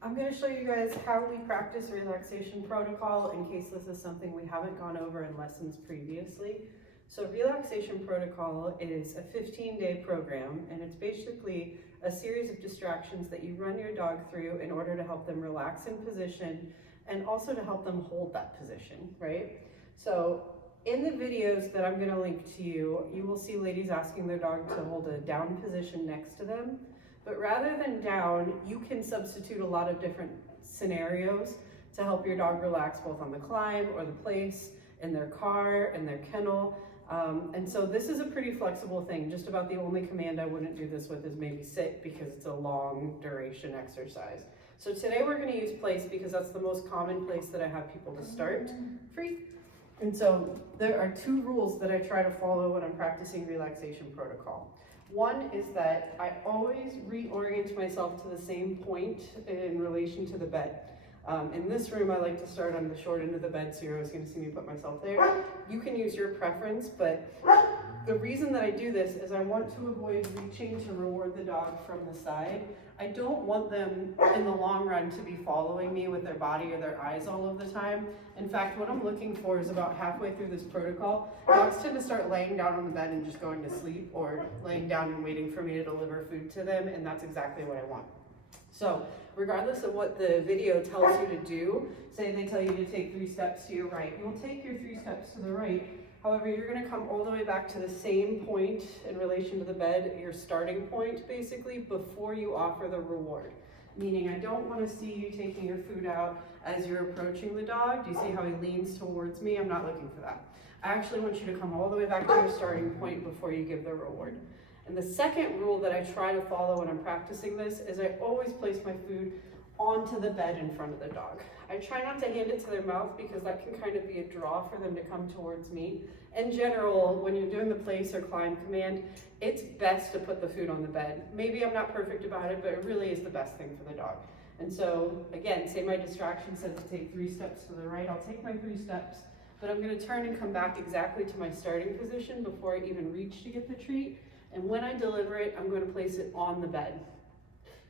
I'm going to show you guys how we practice relaxation protocol in case this is something we haven't gone over in lessons previously. So relaxation protocol is a 15-day program, and it's basically a series of distractions that you run your dog through in order to help them relax in position and also to help them hold that position, right? So in the videos that I'm going to link to you, you will see ladies asking their dog to hold a down position next to them. But rather than down, you can substitute a lot of different scenarios to help your dog relax both on the climb or the place, in their car, in their kennel. And so this is a pretty flexible thing. Just about the only command I wouldn't do this with is maybe sit, because it's a long duration exercise. So today we're going to use place because that's the most common place that I have people to start. Free. And so there are two rules that I try to follow when I'm practicing relaxation protocol. One is that I always reorient myself to the same point in relation to the bed. In this room, I like to start on the short end of the bed, so you're always going to see me put myself there. You can use your preference, but the reason that I do this is I want to avoid reaching to reward the dog from the side. I don't want them in the long run to be following me with their body or their eyes all of the time. In fact, what I'm looking for is about halfway through this protocol, dogs tend to start laying down on the bed and just going to sleep, or laying down and waiting for me to deliver food to them, and that's exactly what I want. So regardless of what the video tells you to do, say they tell you to take 3 steps to your right, you'll take your 3 steps to the right. However, you're going to come all the way back to the same point in relation to the bed, your starting point basically, before you offer the reward. Meaning, I don't want to see you taking your food out as you're approaching the dog. Do you see how he leans towards me? I'm not looking for that. I actually want you to come all the way back to your starting point before you give the reward. And the second rule that I try to follow when I'm practicing this is I always place my food onto the bed in front of the dog. I try not to hand it to their mouth because that can kind of be a draw for them to come towards me. In general, when you're doing the place or climb command, it's best to put the food on the bed. Maybe I'm not perfect about it, but it really is the best thing for the dog. And so, again, say my distraction says to take 3 steps to the right, I'll take my 3 steps, but I'm going to turn and come back exactly to my starting position before I even reach to get the treat. And when I deliver it, I'm going to place it on the bed.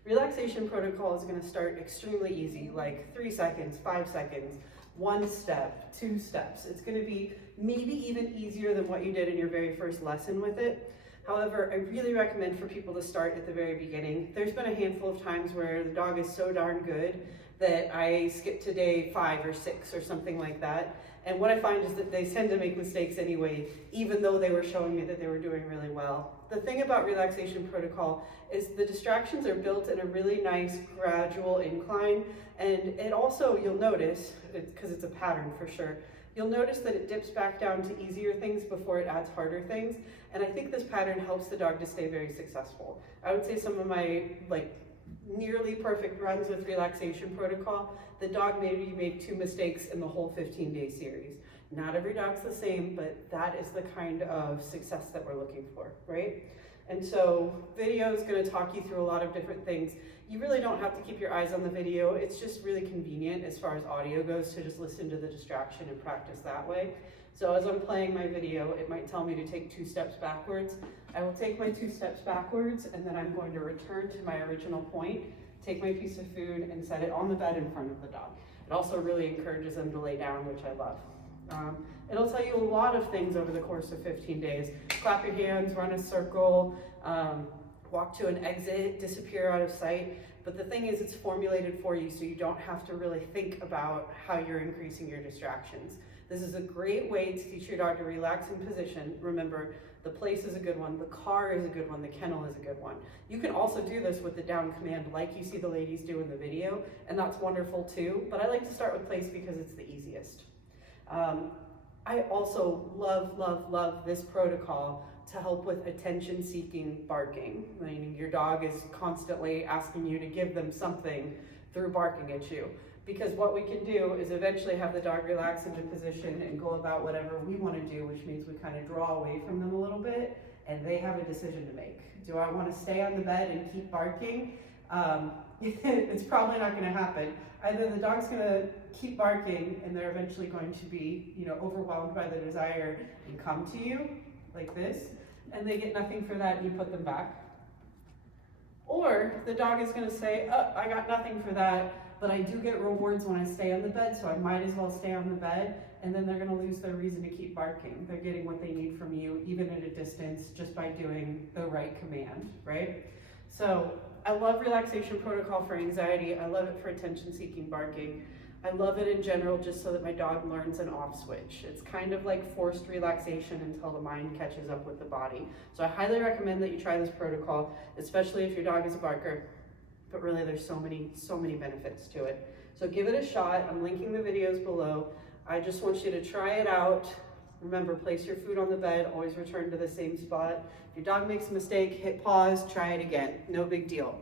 Relaxation protocol is going to start extremely easy, like 3 seconds, 5 seconds, 1 step, 2 steps. It's going to be maybe even easier than what you did in your very first lesson with it. However, I really recommend for people to start at the very beginning. There's been a handful of times where the dog is so darn good that I skip to day 5 or 6 or something like that. And what I find is that they tend to make mistakes anyway, even though they were showing me that they were doing really well. The thing about relaxation protocol is the distractions are built in a really nice gradual incline, and it also, you'll notice, because it's a pattern for sure, you'll notice that it dips back down to easier things before it adds harder things, and I think this pattern helps the dog to stay very successful. I would say some of my nearly perfect runs with relaxation protocol, the dog maybe made 2 mistakes in the whole 15-day series. Not every dog's the same, but that is the kind of success that we're looking for, right? And so video is going to talk you through a lot of different things. You really don't have to keep your eyes on the video. It's just really convenient as far as audio goes to just listen to the distraction and practice that way. So as I'm playing my video, it might tell me to take 2 steps backwards. I will take my 2 steps backwards, and then I'm going to return to my original point, take my piece of food, and set it on the bed in front of the dog. It also really encourages them to lay down, which I love. It'll tell you a lot of things over the course of 15 days. Clap your hands, run a circle, walk to an exit, disappear out of sight. But the thing is, it's formulated for you so you don't have to really think about how you're increasing your distractions. This is a great way to teach your dog to relax in position. Remember, the place is a good one, the car is a good one, the kennel is a good one. You can also do this with the down command like you see the ladies do in the video, and that's wonderful too, but I like to start with place because it's the easiest. I also love this protocol to help with attention-seeking barking. Meaning your dog is constantly asking you to give them something through barking at you. Because what we can do is eventually have the dog relax into position and go about whatever we want to do, which means we kind of draw away from them a little bit, and they have a decision to make. Do I want to stay on the bed and keep barking? It's probably not going to happen. Either the dog's going to keep barking and they're eventually going to be, overwhelmed by the desire and come to you like this, and they get nothing for that and you put them back. Or the dog is gonna say, oh, I got nothing for that, but I do get rewards when I stay on the bed, so I might as well stay on the bed, and then they're gonna lose their reason to keep barking. They're getting what they need from you, even at a distance, just by doing the right command, right? So I love relaxation protocol for anxiety. I love it for attention-seeking barking. I love it in general just so that my dog learns an off switch. It's kind of like forced relaxation until the mind catches up with the body. So I highly recommend that you try this protocol, especially if your dog is a barker. But really there's so many benefits to it. So give it a shot. I'm linking the videos below. I just want you to try it out. Remember, place your food on the bed, always return to the same spot. If your dog makes a mistake, hit pause, try it again. No big deal.